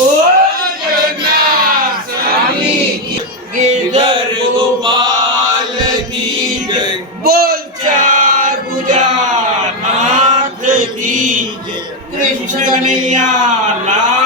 जगन्नाथ स्वामी की गिरधर गोपाल की जय। बोल चार भुजा नाथ की जय। कृष्ण कन्हैया लाल